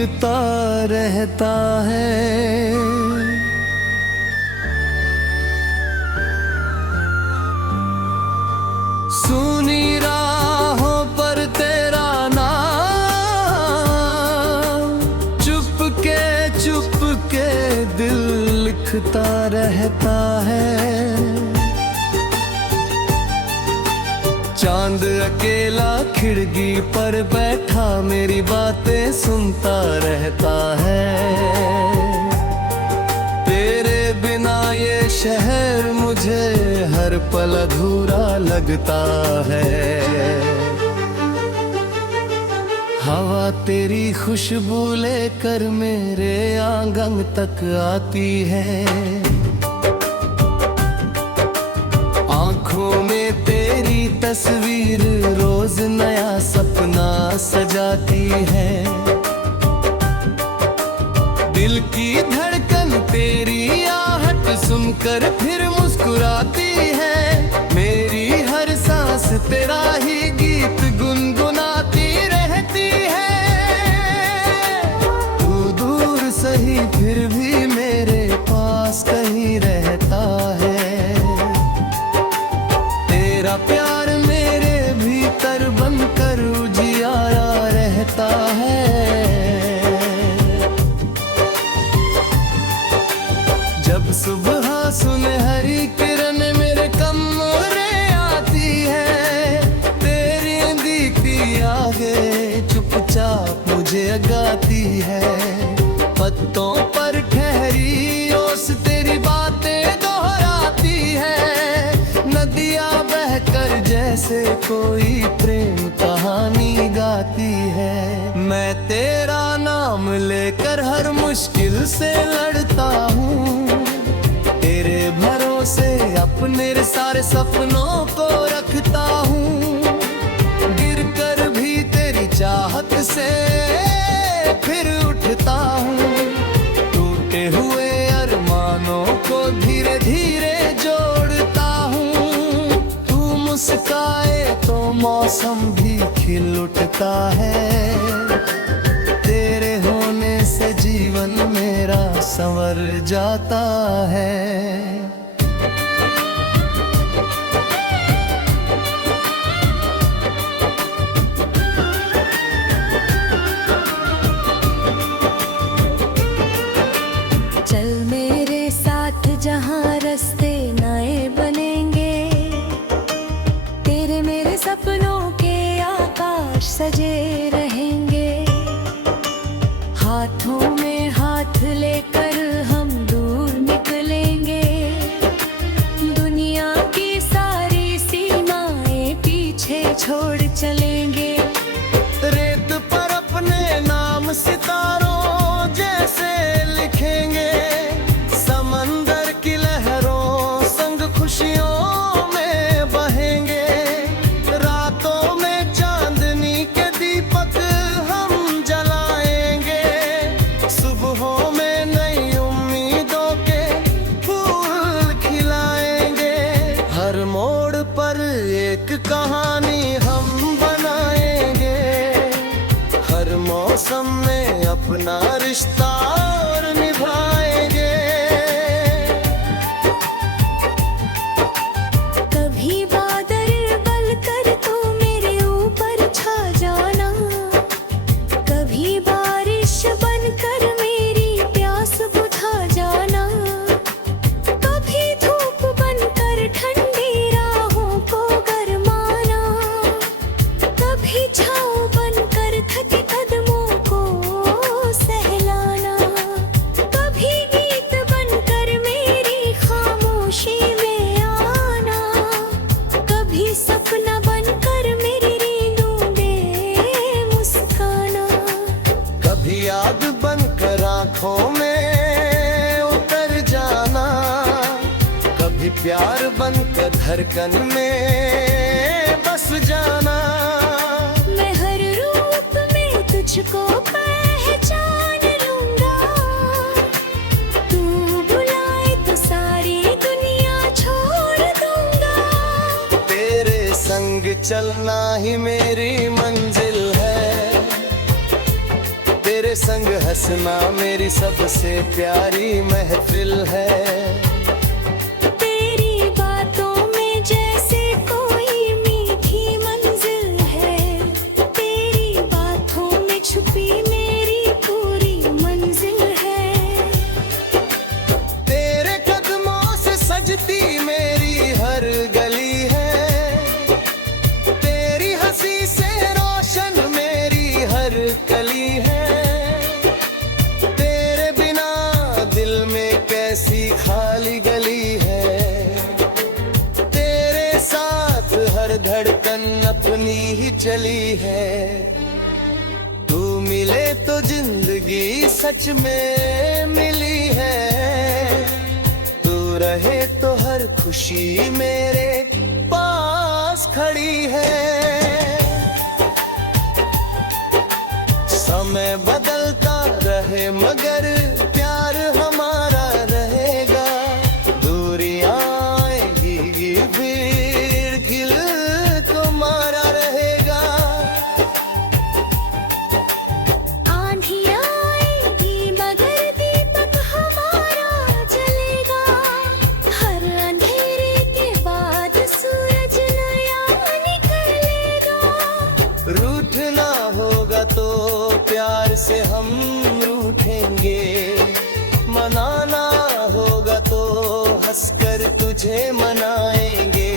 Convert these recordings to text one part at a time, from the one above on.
लिखता रहता है। सुनी राहों पर तेरा नाम, चुप के दिल लिखता रहता है। चांद अकेला खिड़की पर बैठा मेरी बातें सुनता रहता है। तेरे बिना ये शहर मुझे हर पल अधूरा लगता है। हवा तेरी खुशबू लेकर मेरे आंगन तक आती है। आंखों में तेरी तस्वीर रोज नया सपना सजाती है। दिल की धड़कन तेरी आहट सुनकर फिर मुस्कुराती है। मेरी हर सांस तेरा ही गीत गुनगुनाती रहती है। तू दूर सही फिर भी मेरे पास कहीं रहता है। तेरा प्यार मेरे भीतर बनकर उजियारा रहता है। जब सुबह सुनहरी किरण मेरे कमरे आती है, तेरी दीप्ति आगे चुपचाप मुझे गाती है। पत्तों पर ठहरी ओस तेरी बातें दोहराती है। नदियाँ बहकर जैसे कोई प्रेम कहानी गाती है। मैं तेरा नाम लेकर हर मुश्किल से लड़ता हूँ। तेरे भरोसे अपने सारे सपनों को रखता हूँ। गिर कर भी तेरी चाहत से फिर उठता हूँ। टूटे हुए अरमानों को धीरे धीरे जोड़ता हूँ। तू मुस्काए तो मौसम भी खिल उठता है। तेरे होने से जीवन मेरा संवर जाता है। चल मेरे साथ जहाँ रास्ते नए बनेंगे, तेरे मेरे सपनों के आकाश सजे रहेंगे। हाथों में हाथ लेकर हम दूर निकलेंगे। दुनिया की सारी सीमाएं पीछे छोड़ चलेंगे। रेत पर अपने नाम सितारों जैसे लिखेंगे। समंदर की लहरों संग खुशियों में बहेंगे। रातों में चांदनी के दीपक हम जलाएंगे। सुबहों में नई उम्मीदों के फूल खिलाएंगे। हर मोड़ पर एक कहानी हम बनाएंगे। हर मौसम में अपना रिश्ता और निभाएंगे। कभी बादल बनकर तू मेरे ऊपर छा जाना। कभी बारिश बनकर मेरी प्यास बुझा जाना। कभी धूप बनकर ठंडी राहों को गरमाना। कभी छाँव बनकर थके कदमों को सहलाना। कभी गीत बनकर मेरी खामोशी में आना। कभी सपना बनकर मेरी नींदों में मुस्काना। कभी याद बनकर आँखों में उतर जाना। कभी प्यार बनकर धड़कन में बस जाना। मैं हर रूप में तुझको पहचान लूंगा। तू बुलाए तो सारी दुनिया छोड़ दूंगा। तेरे संग चलना ही मेरी मंजिल है। तेरे संग हंसना मेरी सबसे प्यारी महफिल है। तेरी बातों में जैसे कोई मीठी मंजिल है, तेरी बातों में छुपी मेरी पूरी मंजिल है। तेरे कदमों से सजती मेरी हर गली है, तेरी हंसी से रोशन मेरी हर कली है। तेरे बिना दिल में कैसी खाली गली है, तेरे साथ हर धड़कन अपनी ही चली है। तू मिले तो जिंदगी सच में मिली है, तू रहे तो हर खुशी मेरे पास खड़ी है। समय बदलता रहे मगर प्यार हमारा रहेगा, दूरियां आएगी फिर दिल तुम्हारा रहेगा। आंधियाँ आएगी मगर दीपक हमारा जलेगा, हर अंधेरे के बाद सूरज नया निकलेगा। रूठना होगा तो प्यार से हम रूठेंगे, मनाना होगा तो हंसकर तुझे मनाएंगे।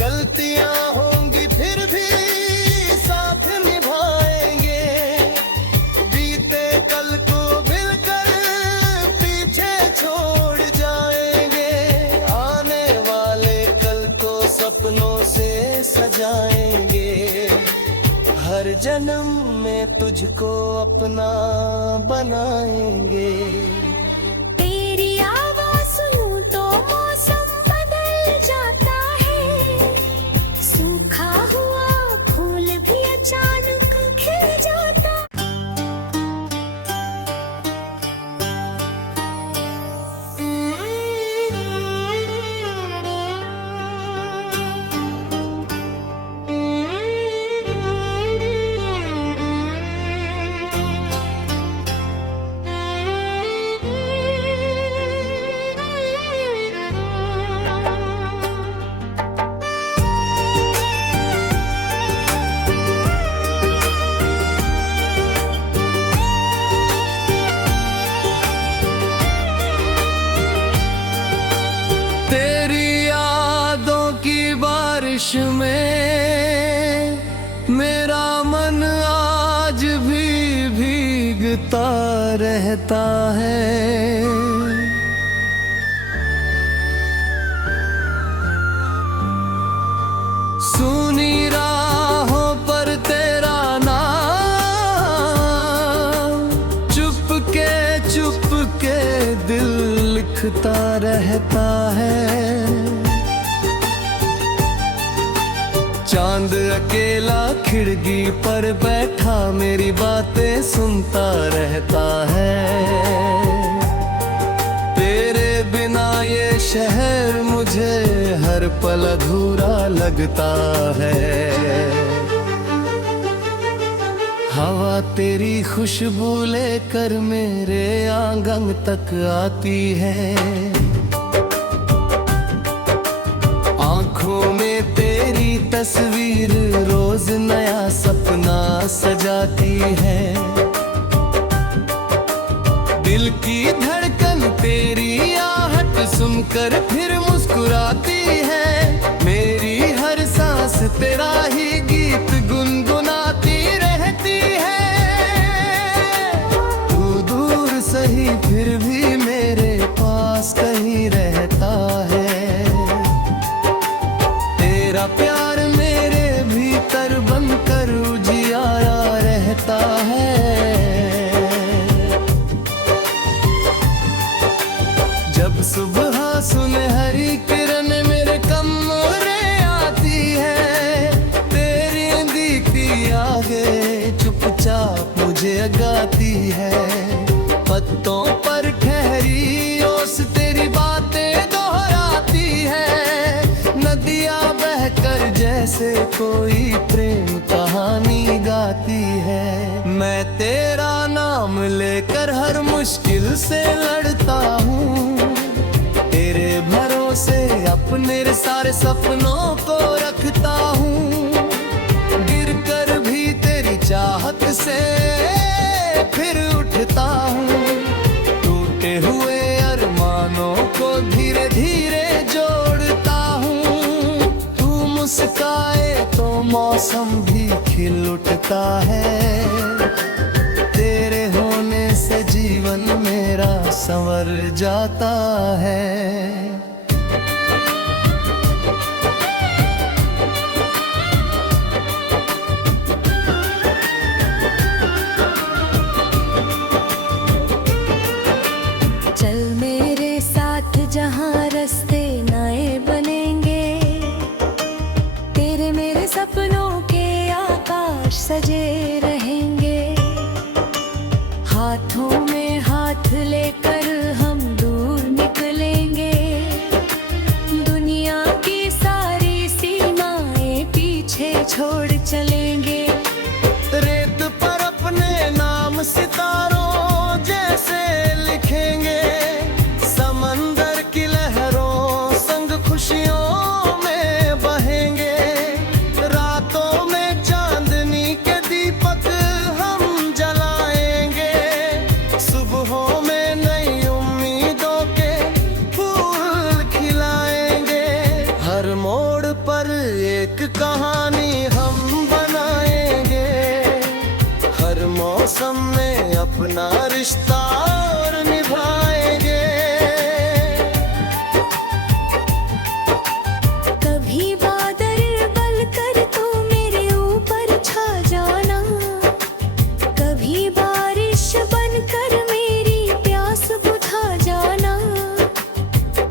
गलतियां होंगी फिर भी साथ निभाएंगे, बीते कल को मिलकर पीछे छोड़ जाएंगे। आने वाले कल को सपनों से सजाएंगे, हर जन्म में तुझको अपना बनाएंगे। तेरी आवाज़ सुनूं तो मौसम बदल जाता है, सूखा हुआ फूल भी अचानक खिल जाता। बारिश में मेरा मन आज भी भीगता रहता है। सुनी राहों पर तेरा नाम चुप के दिल लिखता रहता है। चांद अकेला खिड़की पर बैठा मेरी बातें सुनता रहता है। तेरे बिना ये शहर मुझे हर पल अधूरा लगता है। हवा तेरी खुशबू लेकर मेरे आंगन तक आती है। आंखों में तेरी तस्वीर रोज नया सपना सजाती है। दिल की धड़कन तेरी आहट सुनकर फिर मुस्कुराती है। मेरी हर सांस तेरा ही गीत गुनगुनाती रहती है। तू दूर सही फिर भी मेरे पास कहीं रहता है। तेरा प्यार मेरे भीतर बनकर उजियारा रहता है। जब सुबह सुनहरी किरण मेरे कमरे आती है, तेरी दीप्ति आगे चुपचाप मुझे गाती है। पत्तों पर ठहरी ओस तेरी बातें दोहराती है। नदियाँ बहकर जैसे कोई प्रेम कहानी गाती है। मैं मैं तेरा नाम लेकर हर मुश्किल से लड़ता हूँ। तेरे भरोसे अपने सारे सपनों को रखता हूँ। गिर कर भी तेरी चाहत से फिर उठता हूँ। टूटे हुए अरमानों को धीरे धीरे जोड़ता हूँ। तू मुस्काए तो मौसम भी खिल उठता है। तेरे होने से जीवन मेरा संवर जाता है। चल मेरे साथ जहाँ रास्ते नए बनेंगे, तेरे मेरे सपनों के आकाश सजे रहेंगे। हाथों में हाथ लेकर हम दूर निकलेंगे। दुनिया की सारी सीमाएं पीछे छोड़ चलेंगे। रेत पर अपने नाम सितारों जैसे लिखेंगे। समंदर की लहरों संग खुशियों में बहेंगे। रातों में चांदनी के दीपक हम जलाएंगे। सुबहों में नई उम्मीदों के फूल खिलाएंगे। हर मोड़ पर एक कहानी हम बनाएंगे। हर मौसम में अपना रिश्ता और निभाएंगे। कभी बादल बनकर तू मेरे ऊपर छा जाना। कभी बारिश बनकर मेरी प्यास बुझा जाना।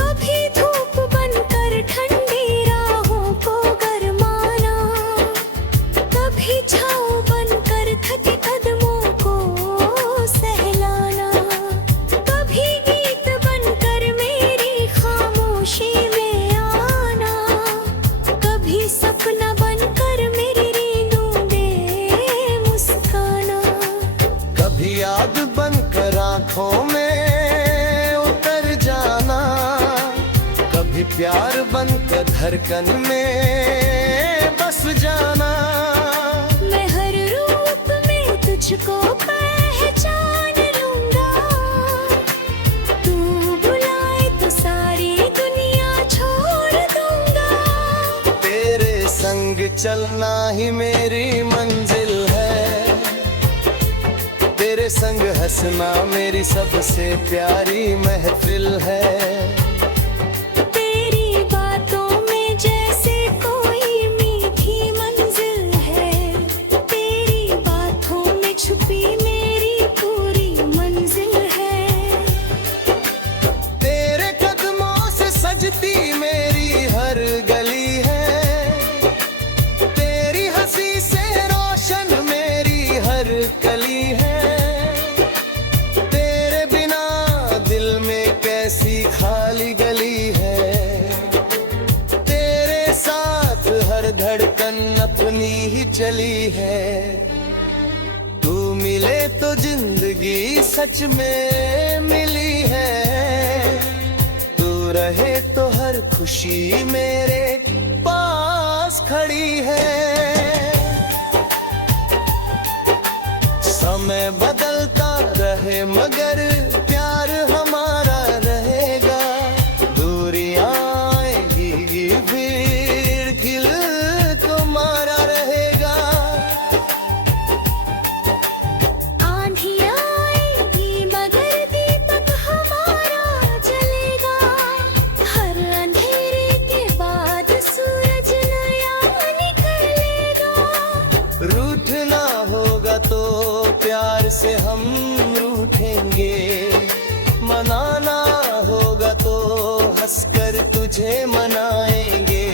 कभी धूप बनकर ठंडी राहों को गरमाना। कभी छाँव बनकर थके कदमों को सहलाना। कभी गीत बनकर मेरी खामोशी में आना। कभी सपना बनकर मेरी नींदों में मुस्काना। कभी याद बनकर आंखों में उतर जाना। कभी प्यार बनकर धड़कन में बस जाना। मैं हर रूप में तुझको पहचान लूंगा। तू बुलाए तो सारी दुनिया छोड़ दूंगा। तेरे संग चलना ही मेरी मंजिल है। तेरे संग हंसना मेरी सबसे प्यारी महफिल है। तेरी बातों में जैसे कोई मीठी मंजिल है। तेरी बातों में छुपी मेरी पूरी मंजिल है। तेरे कदमों से सजती मेरी हर गली है। तेरी हंसी से रोशन मेरी हर कली है। तेरे बिना दिल में कैसी खाली गली है। तेरे साथ हर धड़कन अपनी ही चली है। तू मिले तो जिंदगी सच में मिली है। तू रहे तो हर खुशी मेरे पास खड़ी है। समय बदलता रहे मगर प्यार हमारा रहेगा। दूरियां आएगी फिर खिल तुम्हारा रहेगा। आंधी आएगी मगर दीपक हमारा जलेगा। हर अंधेरे के बाद सूरज नया निकलेगा। रूठना होगा तो प्यार से हम रूठेंगे। मनाना होगा तो हंसकर तुझे मनाएंगे।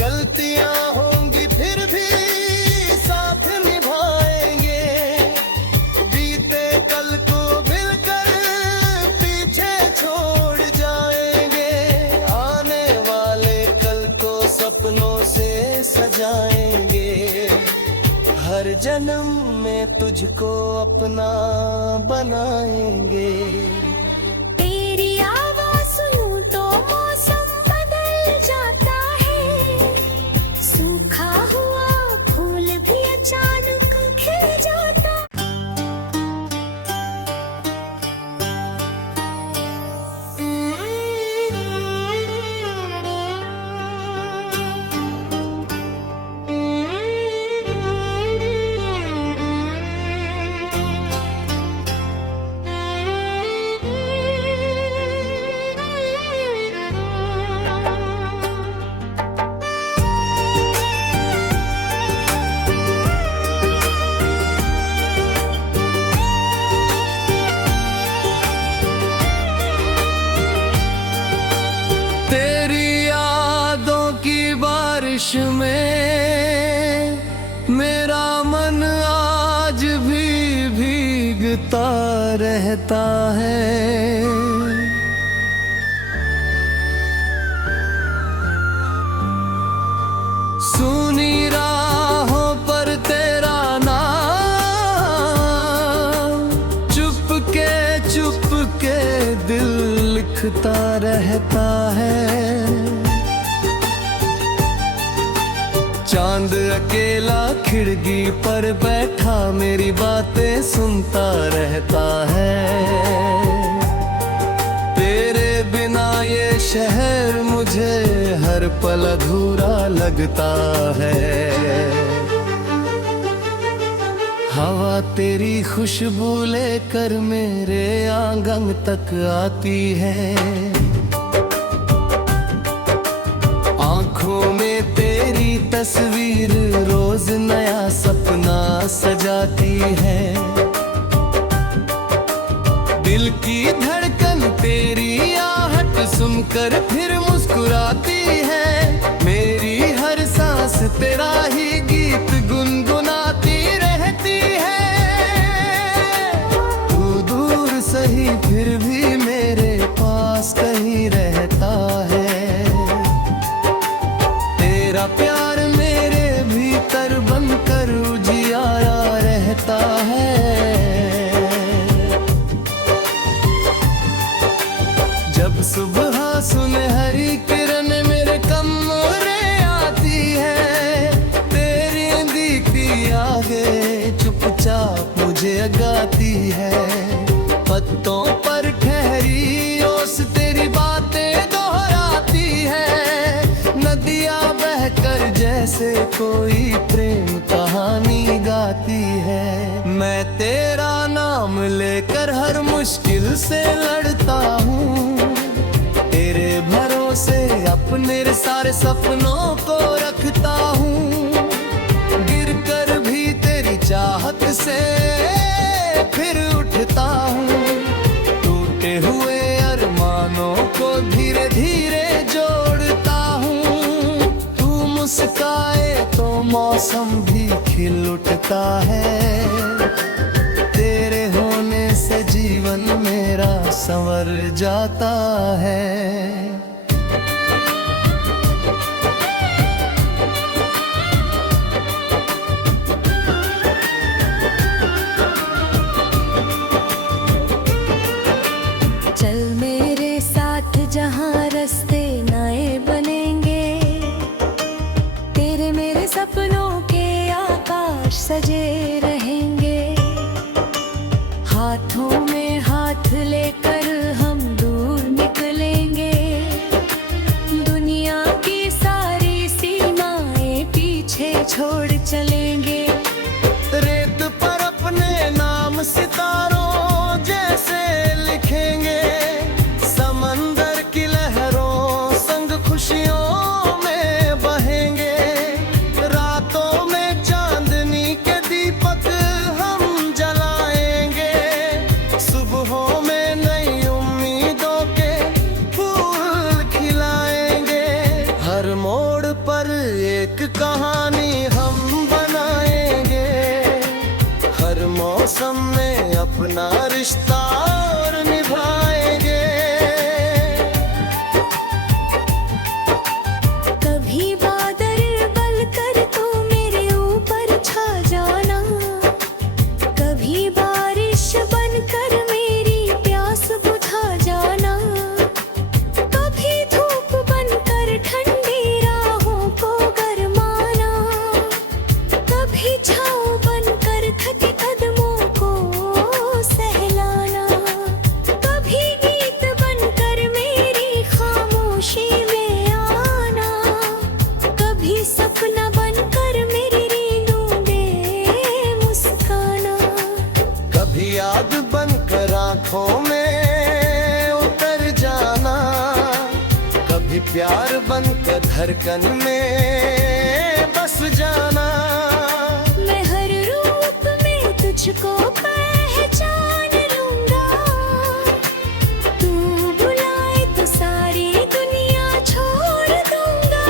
गलतियां होंगी फिर भी साथ निभाएंगे। बीते कल को मिलकर पीछे छोड़ जाएंगे। आने वाले कल को सपनों से सजाएंगे। हर जन्म में तुझे तुझको अपना बनाएंगे। तेरी आवाज़ सुनूं तो मौसम बदल जाता है, सूखा हुआ फूल भी अचानक खिल जाता। बारिश में मेरा मन आज भी भीगता रहता है। सुनी राहों पर तेरा नाम चुप के दिल लिखता रहता है। चांद अकेला खिड़की पर बैठा मेरी बातें सुनता रहता है। तेरे बिना ये शहर मुझे हर पल अधूरा लगता है। हवा तेरी खुशबू लेकर मेरे आंगन तक आती है। आंखों में तेरी तस्वीर रोज नया सपना सजाती है। दिल की धड़कन तेरी आहट सुनकर फिर मुस्कुराती है। मेरी हर सांस तेरा ही गीत गुनगुनाती रहती है। तू दूर सही फिर भी मेरे पास कहीं रहता है। तेरा प्यार मेरे भीतर बनकर उजियारा रहता है। जब सुबह सुनहरी किरण मेरे कमरे आती है, तेरी दीप्ति आगे चुपचाप मुझे गाती है। पत्तों पर ठहरी ओस तेरी बातें दोहराती है। नदियाँ बहकर जैसे कोई प्रेम कहानी गाती है। मैं तेरा नाम लेकर हर मुश्किल से लड़ता हूँ। तेरे भरोसे अपने सारे सपनों को रखता हूँ। गिर कर भी तेरी चाहत से फिर उठता हूँ। टूटे हुए अरमानों को धीरे धीरे जोड़ता हूँ। तू मुस्काए तो मौसम भी खिल उठता है। तेरे होने से जीवन मेरा संवर जाता है। चल मेरे साथ जहाँ रास्ते नए बनेंगे, तेरे मेरे सपनों के आकाश सजे रहेंगे। हाथों में हाथ लेकर हम दूर निकलेंगे। दुनिया की सारी सीमाएं पीछे छोड़ चलेंगे। रेत पर अपने नाम सितारों जैसे लिखेंगे। समंदर की लहरों संग खुशियों में बहेंगे। रातों में चांदनी के दीपक हम जलाएंगे। सुबहों में नई उम्मीदों के फूल खिलाएंगे। हर मोड़ पर एक कहानी हम बनाएंगे। हर मौसम में अपना रिश्ता और निभाएंगे। कभी बादल बनकर तू मेरे ऊपर छा जाना, कभी बारिश बनकर मेरी प्यास बुझा जाना, कभी धूप बनकर ठंडी राहों को गरमाना, कभी छाँव बनकर थके कदमों को सहलाना, कभी गीत बनकर मेरी खामोशी में आना, कभी सपना बनकर मेरी नींदों में मुस्काना। कभी याद बनकर आँखों में उतर जाना, कभी प्यार बनकर धड़कन में बस जाना। मैं हर रूप में तुझको पहचान लूंगा, तू बुलाए तो सारी दुनिया छोड़ दूंगा।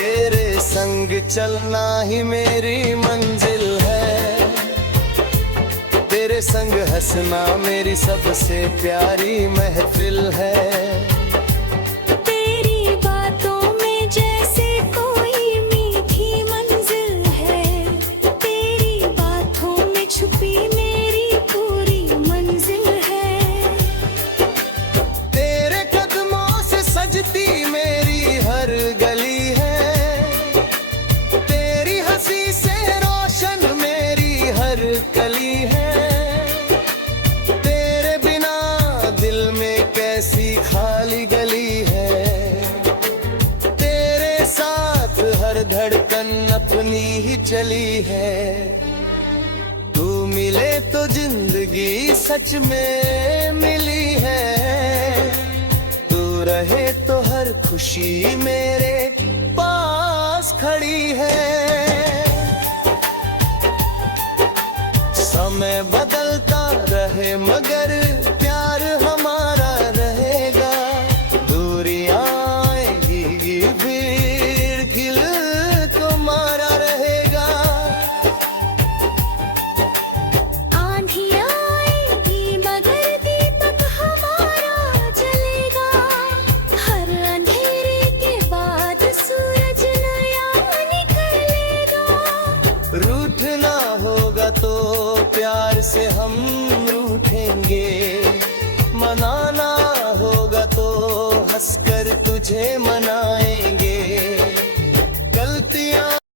तेरे संग चलना ही मेरी मंजिल है, तेरे संग हंसना मेरी सबसे प्यारी महफिल है। तेरी बातों में जैसे कोई मीठी मंजिल है, तेरी बातों में छुपी मेरी पूरी मंजिल है। तेरे कदमों से सजती मेरी हर गली है, तेरी हंसी से रोशन मेरी हर कली है। तेरे बिना दिल में कैसी खाली गली है, तेरे साथ हर धड़कन अपनी ही चली है। तू मिले तो जिंदगी सच में मिली है, तू रहे तो हर खुशी मेरे पास खड़ी है। समय बदलता रहे मगर प्यार हमारा रहेगा, दूरियां आएगी फिर खिल को मारा रहेगा। आंधी आएगी मगर दीपक हमारा जलेगा, हर अंधेरे के बाद सूरज नया निकलेगा। रूठना होगा तो प्यार से हम रूठेंगे, मनाना होगा तो हंसकर तुझे